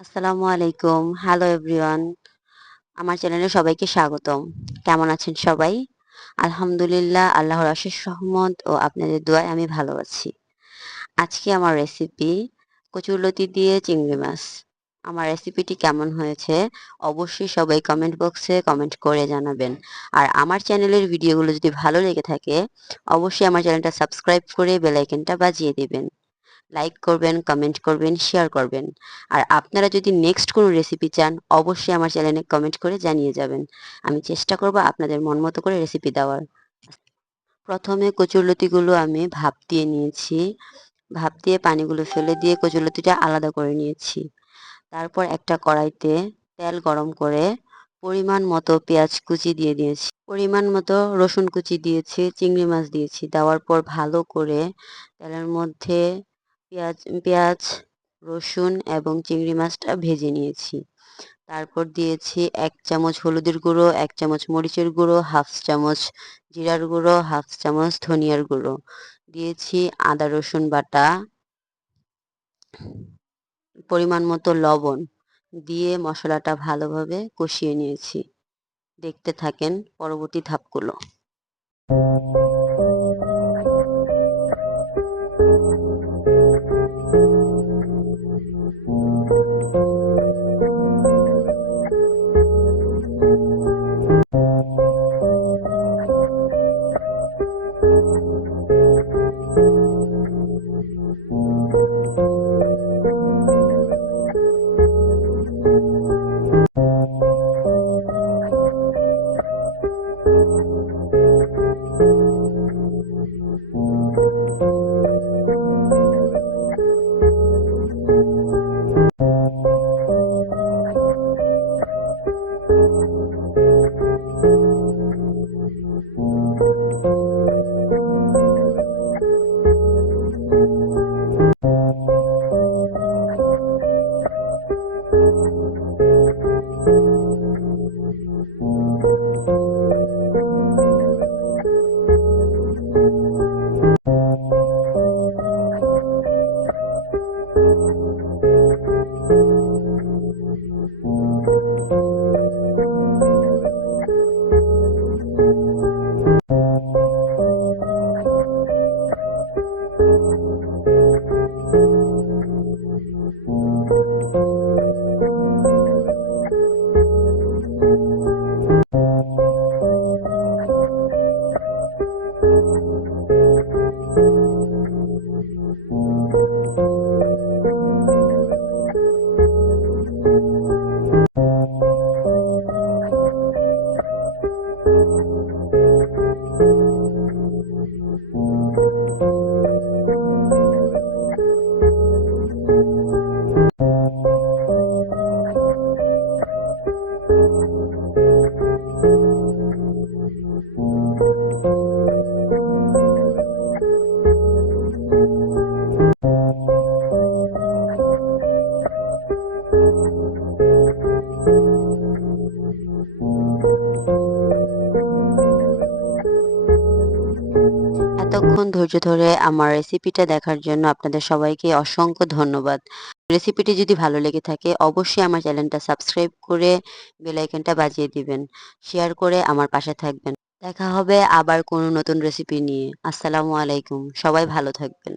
আসসালামু আলাইকুম। Hello everyone. আমার চ্যানেলে সবাইকে স্বাগতম। কেমন আছেন সবাই? আলহামদুলিল্লাহ আল্লাহর অশেষ রহমত ও আপনাদের দোয়ায় আমি ভালো আছি। আজকে আমার রেসিপি কচুরলতি দিয়ে চিংড়ি মাছ। আমার রেসিপিটি কেমন হয়েছে অবশ্যই সবাই কমেন্ট বক্সে কমেন্ট করে জানাবেন। আর আমার চ্যানেলের ভিডিওগুলো যদি ভালো লেগে থাকে অবশ্যই আমার চ্যানেলটা সাবস্ক্রাইব করে বেল আইকনটা বাজিয়ে দিবেন। লাইক করবেন, কমেন্ট করবেন, শেয়ার করবেন। আর আপনারা যদি নেক্সট কোনো রেসিপি চান অবশ্যই আমার চ্যানেলে কমেন্ট করে জানিয়ে যাবেন। আমি চেষ্টা করব আপনাদের মন মতো করে রেসিপি দেওয়ার। প্রথমে কচুরলতিগুলো আমি ভাপ দিয়ে নিয়েছি। ভাপ দিয়ে পানিগুলো ফেলে দিয়ে কচুরলতিটা আলাদা করে নিয়েছি। তারপর একটা কড়াইতে তেল গরম করে পরিমাণ মতো পেঁয়াজ কুচি দিয়ে দিয়েছি। পরিমাণ মতো রসুন কুচি দিয়েছি, চিংড়ি মাছ দিয়েছি। দেওয়ার পর ভালো করে তেলের মধ্যে পেঁয়াজ পেঁয়াজ, রসুন এবং চিংড়ি মাছটা ভেজে নিয়েছি। তারপর দিয়েছি ১ চামচ হলুদের গুঁড়ো, ১ চামচ মরিচের গুঁড়ো, 1/2 চামচ জিরার গুঁড়ো, 1/2 চামচ ধনিয়ার গুঁড়ো। দিয়েছি আদা রসুন বাটা, পরিমাণ মতো লবণ দিয়ে মশলাটা ভালোভাবে কষিয়ে নিয়েছি। দেখতে থাকেন পরবর্তী ধাপগুলো। এতক্ষণ ধৈর্য ধরে আমার রেসিপিটা দেখার জন্য আপনাদের সবাইকে অসংখ্য ধন্যবাদ। রেসিপিটি যদি ভালো লেগে থাকে অবশ্যই আমার চ্যানেলটা সাবস্ক্রাইব করে বেল আইকনটা বাজিয়ে দিবেন। শেয়ার করে আমার পাশে থাকবেন। দেখা হবে আবার কোনো নতুন রেসিপি নিয়ে। আসসালামু আলাইকুম। সবাই ভালো থাকবেন।